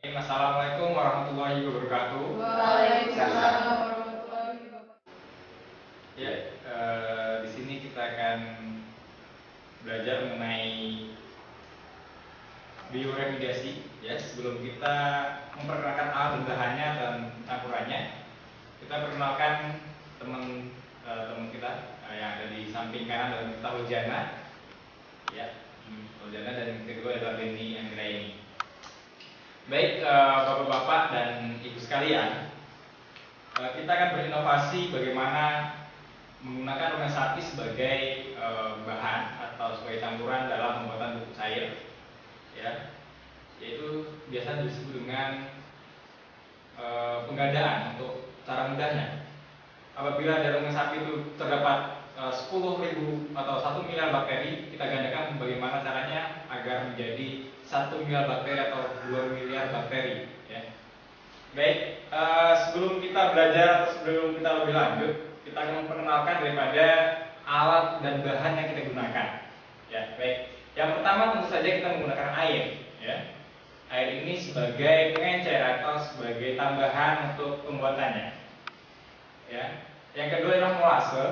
Assalamualaikum warahmatullahi wabarakatuh. Waalaikumsalam warahmatullahi wabarakatuh. Ya, di sini kita akan belajar mengenai bioremediasi. Ya, sebelum kita memperkenalkan alat dan bahannya dan campurannya, kita perkenalkan teman kita yang ada di samping kanan dan kita Hujana. Ya, Hujana dan yang kedua adalah Beni Anggraini. Baik, bapak-bapak dan ibu sekalian, kita akan berinovasi bagaimana menggunakan rumen sapi sebagai bahan atau sebagai campuran dalam pembuatan pupuk cair, ya, yaitu biasa disebut dengan penggandaan. Untuk cara mudahnya, apabila dari rumen sapi itu terdapat 10.000 atau 1 miliar bakteri, kita gandakan bagaimana caranya agar menjadi 1 miliar bakteri atau 2 miliar bakteri, ya. Baik, sebelum kita belajar atau sebelum kita lebih lanjut, kita akan memperkenalkan daripada alat dan bahan yang kita gunakan. Ya, baik. Yang pertama tentu saja kita menggunakan air, ya. Air ini sebagai pengencer atau sebagai tambahan untuk pembuatannya. Ya. Yang kedua adalah molase,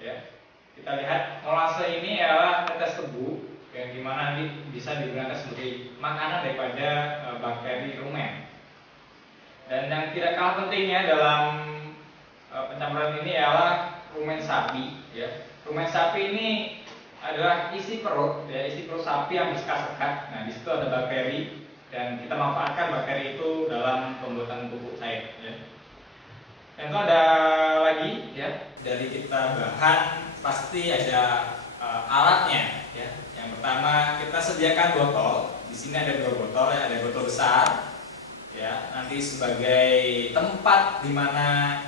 ya. Kita lihat molase ini adalah tetes tebu yang dimana nanti bisa digunakan sebagai makanan daripada bakteri rumen. Dan yang tidak kalah pentingnya dalam pencampuran ini adalah rumen sapi, ya. Rumen sapi ini adalah isi perut, ya, isi perut sapi yang disekat-sekat. Nah, di situ ada bakteri dan kita manfaatkan bakteri itu dalam pembuatan pupuk cair, ya. Dan itu ada lagi, ya, dari kita bahan pasti ada alatnya, ya. Yang pertama kita sediakan botol. Di sini ada 2 botol, ya, ada botol besar, ya, nanti sebagai tempat di mana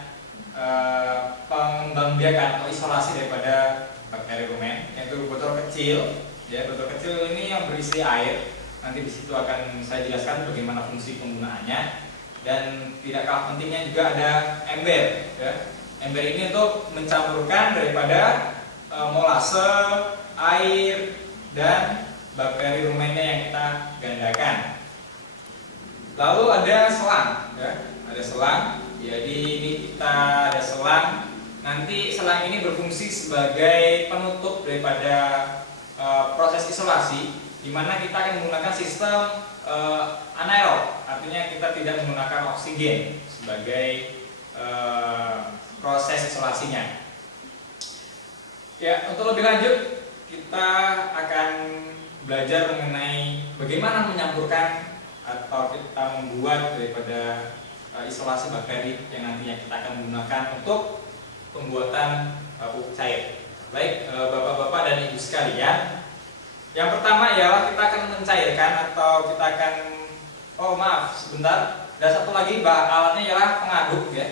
pengembangbiakan atau isolasi daripada bakteri rumen. Yaitu botol kecil, ya, botol kecil ini yang berisi air. Nanti di situ akan saya jelaskan bagaimana fungsi penggunaannya. Dan tidak kalah pentingnya juga ada ember, ya. Ember ini untuk mencampurkan daripada molase, air, dan bakteri rumennya yang kita gandakan. Lalu ada selang, ya, ada selang. Jadi ini kita ada selang. Nanti selang ini berfungsi sebagai penutup daripada proses isolasi, di mana kita akan menggunakan sistem anaerob, artinya kita tidak menggunakan oksigen sebagai proses isolasinya. Ya, untuk lebih lanjut kita akan belajar mengenai bagaimana menyampurkan atau kita membuat daripada isolasi bakteri yang nantinya kita akan gunakan untuk pembuatan pupuk cair. Baik, bapak-bapak dan ibu sekalian, yang pertama ialah kita akan mencairkan atau kita akan sebentar, ada satu lagi alatnya ialah pengaduk, ya.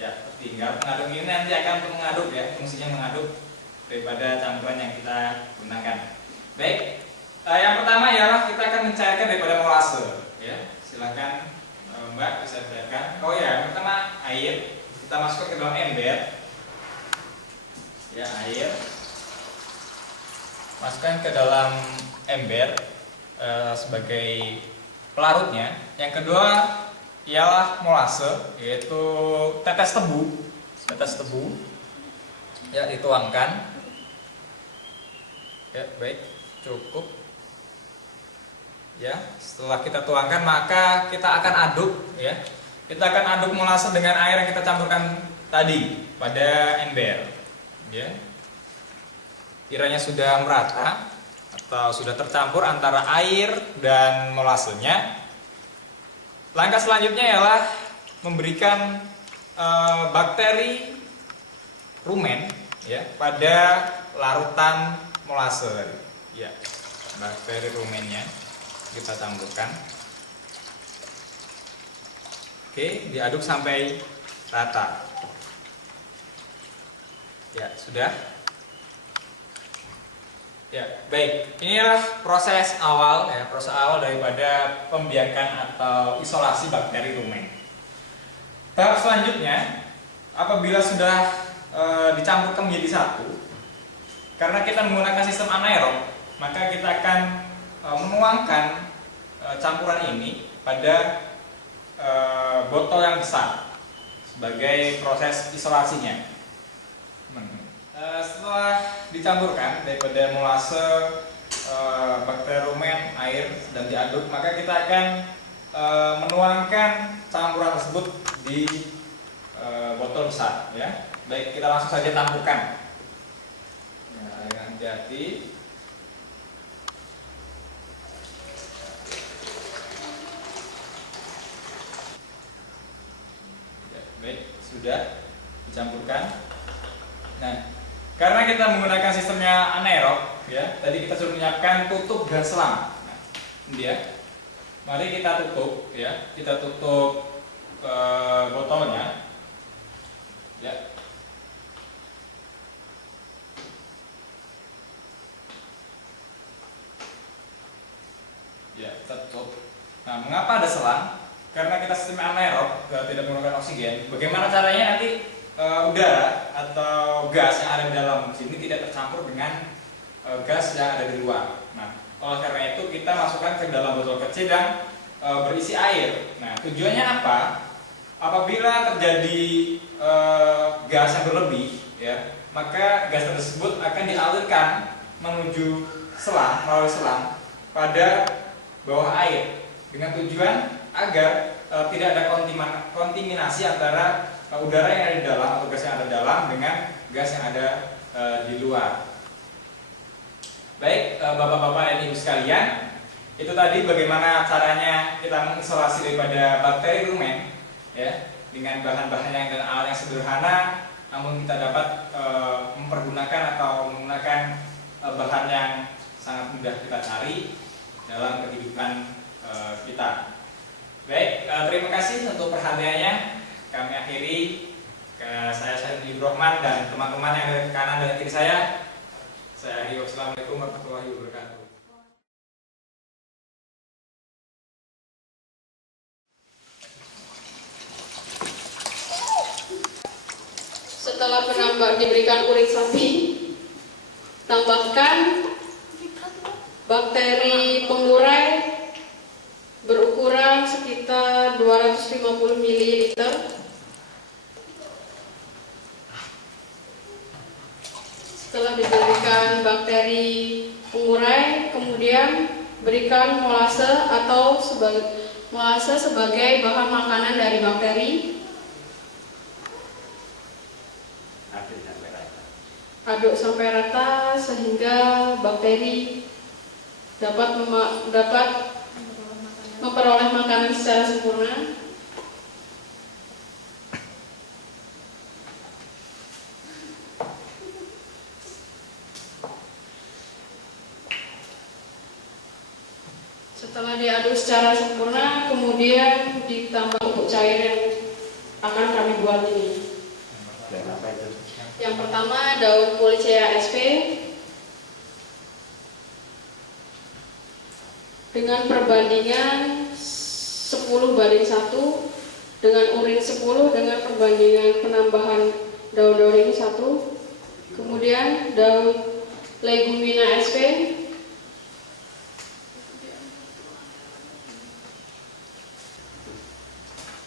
Ya, tinggal pengaduk ini nanti akan mengaduk, ya, fungsinya mengaduk daripada campuran yang kita gunakan. Baik, yang pertama ialah kita akan mencairkan daripada molase, ya. Silakan Mbak bisa cairkan. Oh ya, yang pertama air, kita masukkan ke dalam ember. Ya, air masukkan ke dalam ember sebagai pelarutnya. Yang kedua ialah molase, yaitu tetes tebu, ya, dituangkan. Ya, baik, cukup. Ya, setelah kita tuangkan maka kita akan aduk, ya. Kita akan aduk molase dengan air yang kita campurkan tadi pada ember, ya. Kiranya sudah merata atau sudah tercampur antara air dan molasenya. Langkah selanjutnya ialah memberikan bakteri rumen, ya, pada larutan molase, ya. Bakteri rumennya kita campurkan. Oke, diaduk sampai rata. Ya, sudah. Ya, baik. Inilah proses awal, ya, proses awal daripada pembiakan atau isolasi bakteri rumen. Tahap selanjutnya, apabila sudah dicampurkan menjadi satu, karena kita menggunakan sistem anaerob, maka kita akan menuangkan campuran ini pada botol yang besar sebagai proses isolasinya. Setelah dicampurkan daripada molase, bakterumen, air dan diaduk, maka kita akan menuangkan campuran tersebut di botol besar, ya. Baik, kita langsung saja tampurkan. Nah, dengan hati-hati. Baik, sudah dicampurkan. Nah, karena kita menggunakan sistemnya anaerob, ya, tadi kita sudah menyiapkan tutup dan selang. Nah, ini dia. Mari kita tutup, ya, kita tutup botolnya, ya. Ya, kita tutup. Nah, mengapa ada selang? Karena kita sistem anaerob, tidak menggunakan oksigen. Bagaimana caranya nanti udara atau gas yang ada di dalam sini tidak tercampur dengan gas yang ada di luar. Nah, oleh karena itu kita masukkan ke dalam botol kecil yang berisi air. Nah, tujuannya apa? Apabila terjadi gas yang berlebih, ya, maka gas tersebut akan dialirkan menuju selang, melalui selang pada bawah air dengan tujuan agar tidak ada kontaminasi antara udara yang ada di dalam atau gas yang ada di dalam dengan gas yang ada di luar. Baik, bapak-bapak dan ibu sekalian, itu tadi bagaimana caranya kita mengisolasi daripada bakteri rumen, ya, dengan bahan-bahan yang dan alat yang sederhana, namun kita dapat mempergunakan atau menggunakan bahan yang sangat mudah kita cari dalam kehidupan kita. Baik, terima kasih untuk perhatiannya. Kami akhiri. Saya Syahid Rahman dan teman-teman yang ada di kanan dan kiri saya. Saya akhiri. Wassalamualaikum warahmatullahi wabarakatuh. Setelah penambah diberikan urin sapi, tambahkan bakteri pengurai berukuran sekitar 250 ml. Setelah diberikan bakteri pengurai, kemudian berikan molase atau molase sebagai bahan makanan dari bakteri. Aduk sampai rata sehingga bakteri dapat memperoleh makanan secara sempurna. Setelah diaduk secara sempurna, kemudian ditambah bubuk cair yang akan kami buat ini. Yang pertama, daun Polychaea sp dengan perbandingan 10:1, dengan urin 10 dengan perbandingan penambahan daun-daun ini 1. Kemudian daun Legumina sp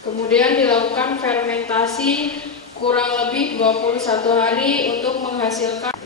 kemudian dilakukan fermentasi kurang lebih 21 hari untuk menghasilkan